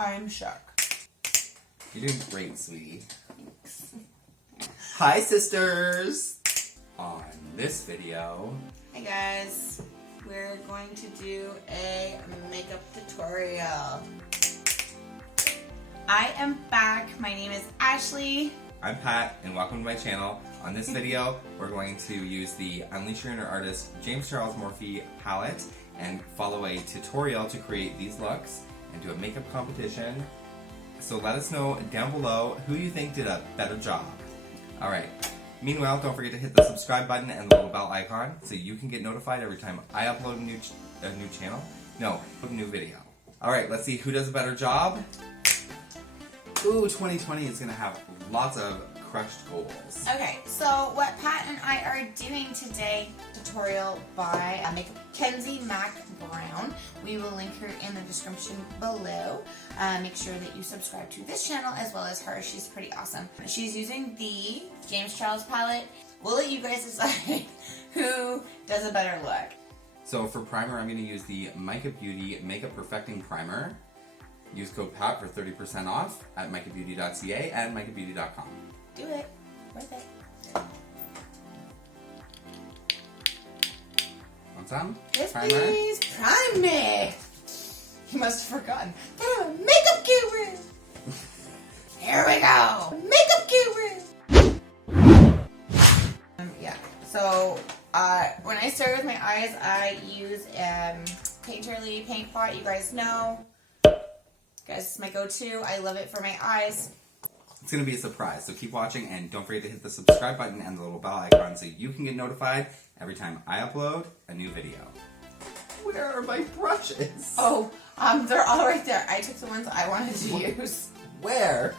I'm shook. You're doing great, sweetie. Thanks. Hi, sisters! On this video... Hi guys. We're going to do a makeup tutorial. I am back. My name is Ashleigh. I'm Pat, and welcome to my channel. On this video, we're going to use the Unleash Your Inner Artist James Charles Morphe palette and follow a tutorial to create these looks and do a makeup competition. So let us know down below who you think did a better job. Alright, meanwhile, don't forget to hit the subscribe button and the little bell icon so you can get notified every time I upload a new video. Alright, let's see who does a better job. Ooh, 2020 is going to have lots of crushed goals. Okay, so what Pat and I are doing today, tutorial by makeup Kenzie Mac Brown. We will link her in the description below. Make sure that you subscribe to this channel as well as her. She's pretty awesome. She's using the James Charles palette. We'll let you guys decide who does a better look. So for primer, I'm going to use the Mica Beauty Makeup Perfecting Primer. Use code PAT for 30% off at micabeauty.ca and micabeauty.com. Do it. Worth it. Want some? Yes, primer? please. Prime me. You must have forgotten. But I'm a makeup guru. Here we go. Makeup guru. Yeah. So when I start with my eyes, I use Painterly Paint Pot. You guys know. Guys, it's my go-to. I love it for my eyes. It's going to be a surprise, so keep watching and don't forget to hit the subscribe button and the little bell icon so you can get notified every time I upload a new video. Where are my brushes? Oh, they're all right there. I took the ones I wanted to use. Where?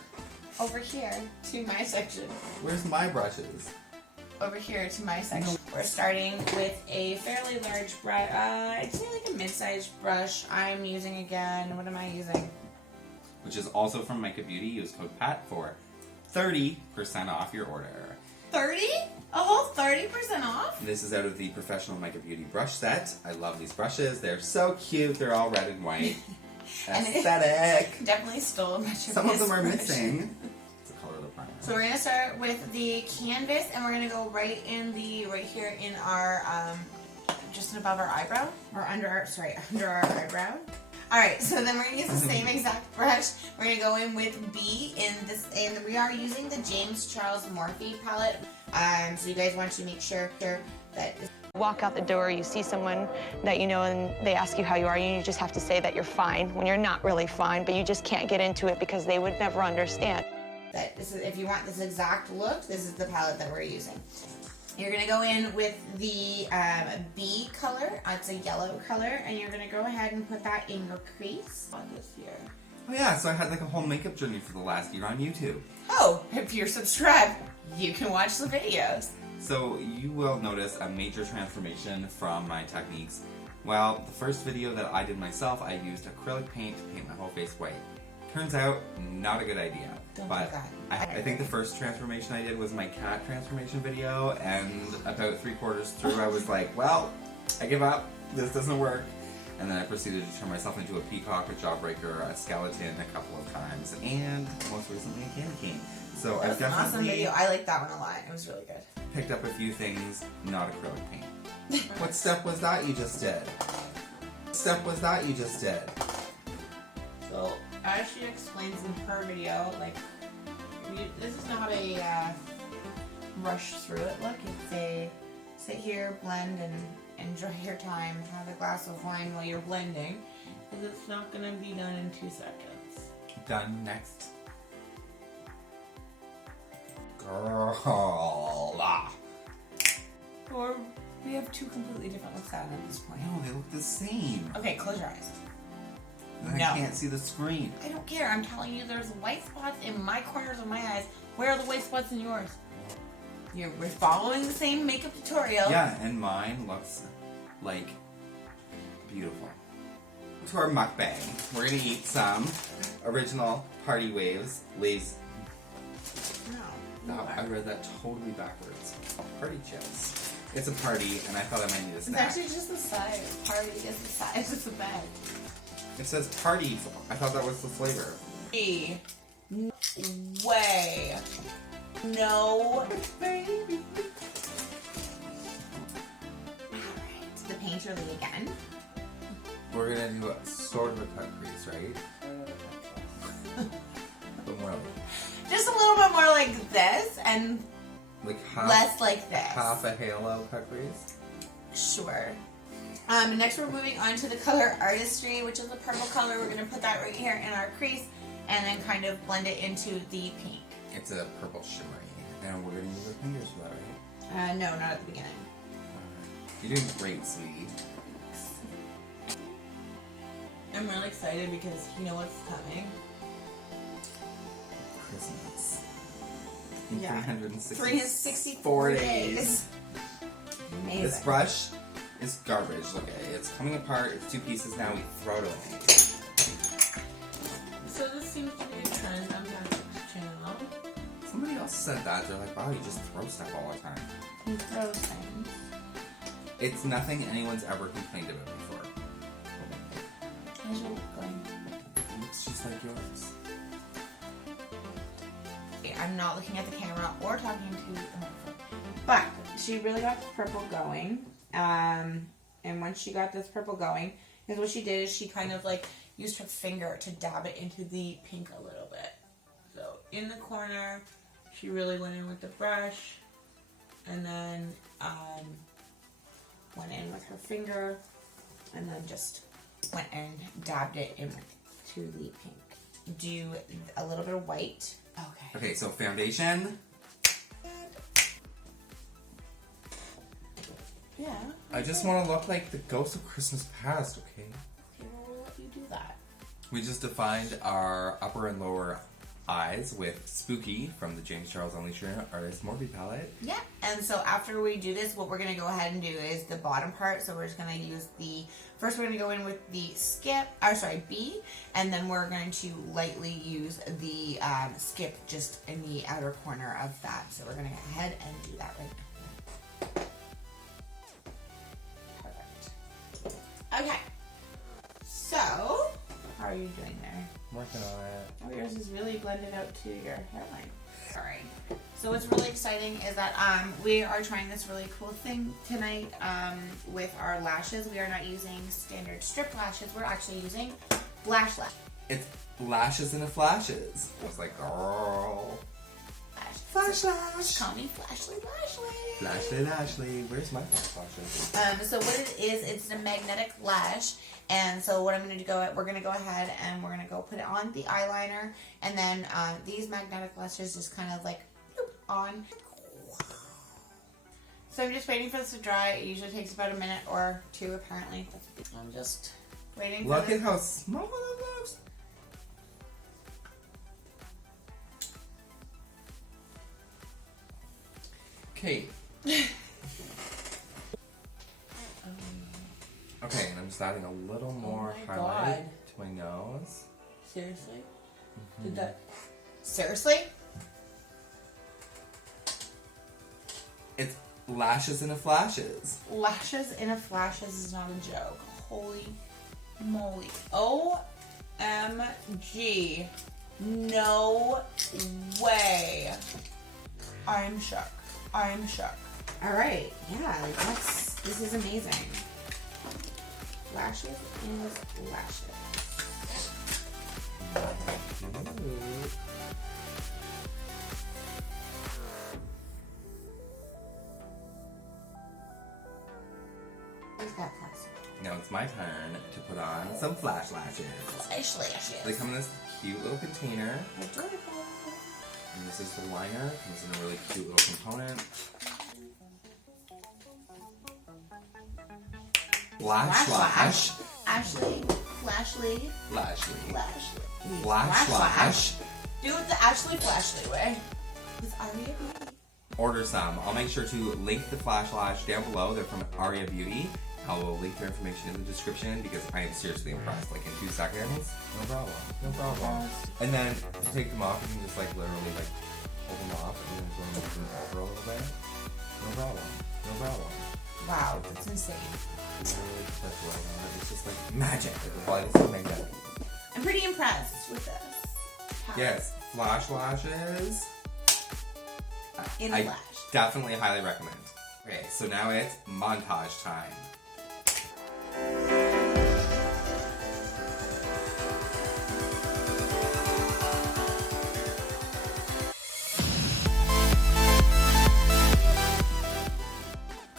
Over here to my section. Where's my brushes? Over here to my section. We're starting with a fairly large brush. I'd say like a mid-sized brush. I'm using again. What am I using? Which is also from Mica Beauty. Use code PAT for 30% off your order. 30? A whole 30% off? This is out of the Professional Mica Beauty brush set. I love these brushes. They're so cute. They're all red and white. Aesthetic. Definitely stole a bunch of Some of them are brush. missing. It's the color of the primer. So we're going to start with the canvas, and we're going to go right here in our, just above our eyebrow, or under our eyebrow. Alright, so then we're going to use the same exact brush. We're going to go in with B and we are using the James Charles Morphe palette. So you guys want to make sure that... Walk out the door, you see someone that you know and they ask you how you are, and you just have to say that you're fine when you're not really fine, but you just can't get into it because they would never understand. That this is, if you want this exact look, this is the palette that we're using. You're going to go in with the B color. It's a yellow color, and you're going to go ahead and put that in your crease on this here. Oh yeah, so I had like a whole makeup journey for the last year on YouTube. Oh, if you're subscribed, you can watch the videos. So you will notice a major transformation from my techniques. Well, the first video that I did myself, I used acrylic paint to paint my whole face white. Turns out, not a good idea. Don't but do that. I think the first transformation I did was my cat transformation video, and about 3/4 through I was like, well, I give up, this doesn't work. And then I proceeded to turn myself into a peacock, a jawbreaker, a skeleton a couple of times, and most recently a candy cane. So That I've was an awesome definitely video. I like that one a lot. It was really good. picked up a few things, not acrylic paint. What step was that you just did? What step was that you just did? So, as she explains in her video, like, this is not a rush through it look. It's a sit here, blend, and enjoy your time. Have a glass of wine while you're blending, because it's not going to be done in 2 seconds. Done. Next. Girl. Or we have 2 completely different looks at this point. No, they look the same. Okay, close your eyes. And No. I can't see the screen. I don't care. I'm telling you, there's white spots in my corners of my eyes. Where are the white spots in yours? We're following the same makeup tutorial. Yeah, and mine looks like beautiful. To our mukbang, we're gonna eat some original Party Waves. Lays. No. I read that totally backwards. Party chips. It's a party, and I thought I might need a snack. It's actually just the size. Party is the size of the bag. It says tarty. I thought that was the flavor. No way. No. Baby. Alright, the painterly again. We're gonna do a sort of a cut crease, right? But more like, Just a little bit more like this and like half, less like this. half a halo cut crease. Sure. Next we're moving on to the color Artistry, which is the purple color. We're going to put that right here in our crease and then kind of blend it into the pink. It's a purple shimmery. And we're going to use our fingers for that, right? No, not at the beginning. You're doing great, sweetie. I'm really excited because you know what's coming. Christmas. Yeah. 364 days. Amazing. This brush is garbage. Look at it. It's coming apart. It's 2 pieces now. We throw it away. So this seems to be a trend on Patrick's channel. Somebody else said that. They're like, wow, you just throw stuff all the time. He throws things. It's nothing anyone's ever complained about before. How's your lip going? It's just like yours. I'm not looking at the camera or talking to the microphone. But she really got the purple going. And once she got this purple going, is what she did is she kind of like used her finger to dab it into the pink a little bit. So in the corner, she really went in with the brush and then went in with her finger and then just went and dabbed it into the pink. Do a little bit of white. Okay. Okay, so foundation. Yeah. I just want to look like the ghost of Christmas past, okay? Okay, we'll let you do that. We just defined our upper and lower eyes with Spooky from the James Charles Unleash Your Artist Morphe palette. Yeah, and so after we do this, what we're going to go ahead and do is the bottom part. So we're just going to use first we're going to go in with the B, and then we're going to lightly use the skip just in the outer corner of that. So we're going to go ahead and do that right now. Perfect. Okay, so how are you doing there? I'm working on it. Oh, yours is really blended out to your hairline. Sorry. So what's really exciting is that we are trying this really cool thing tonight with our lashes. We are not using standard strip lashes. We're actually using Lash. It's lashes and the flashes. I was like, girl. Flash lash. Call me Flashly Lashley. Flashly Ashley. Where's my flashes? So what it is, it's a magnetic lash. And so what I'm going to do, we're going to go ahead and we're going to go put it on the eyeliner. And then these magnetic lashes just kind of like on. So I'm just waiting for this to dry. It usually takes about a minute or 2 apparently. I'm just waiting for Look this. at how small it looks. Okay. Okay, and I'm just adding a little more my highlight God. to my nose. Seriously? Did that... Seriously? It's lashes and the flashes. Lashes in a flashes is not a joke. Holy moly. OMG. No way. I'm shook. I'm shook. Alright, yeah, this is amazing. Lashes is lashes. Where's that plastic? Now it's my turn to put on some flash lashes. Lashes. They come in this cute little container. Adorable. And this is the liner. Comes in a really cute little component. Lash. Ashleigh. Flashly. Lashley. Lashley. Lash. Do it the Ashleigh Flashly way. With Aria Beauty. Order some. I'll make sure to link the flash lash down below. They're from Aria Beauty. I will link their information in the description because I am seriously impressed. Like in 2 seconds. No problem. No problem. And then to take them off, you can just like literally like pull them off and then just want to move them over a little bit. No problem. No problem. Wow, that's insane. It's just like magic. Well, it's so magnetic. I'm pretty impressed with this. Yes, Flash Lashes. In I Lash. definitely highly recommend. Okay, so now it's montage time.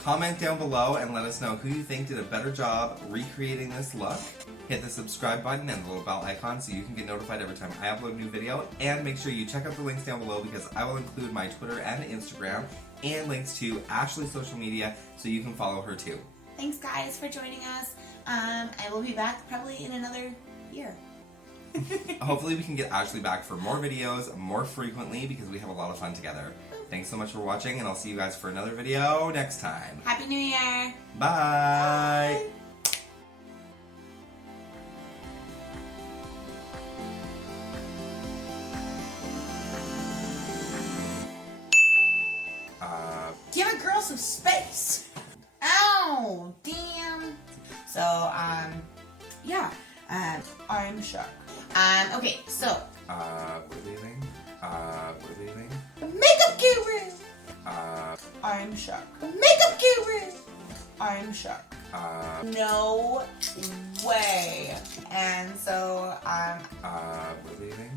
Comment down below and let us know who you think did a better job recreating this look. Hit the subscribe button and the little bell icon so you can get notified every time I upload a new video. And make sure you check out the links down below because I will include my Twitter and Instagram and links to Ashleigh's social media so you can follow her too. Thanks guys for joining us. I will be back probably in another year. Hopefully we can get Ashleigh back for more videos more frequently because we have a lot of fun together. Thanks so much for watching and I'll see you guys for another video next time. Happy New Year! Bye! Give a girl some space! Ow! Damn! So, yeah. I'm shook. Okay, so. We're leaving. We're leaving. Makeup guru! I'm shook. Makeup guru! I'm shook. No way. And so, we're leaving.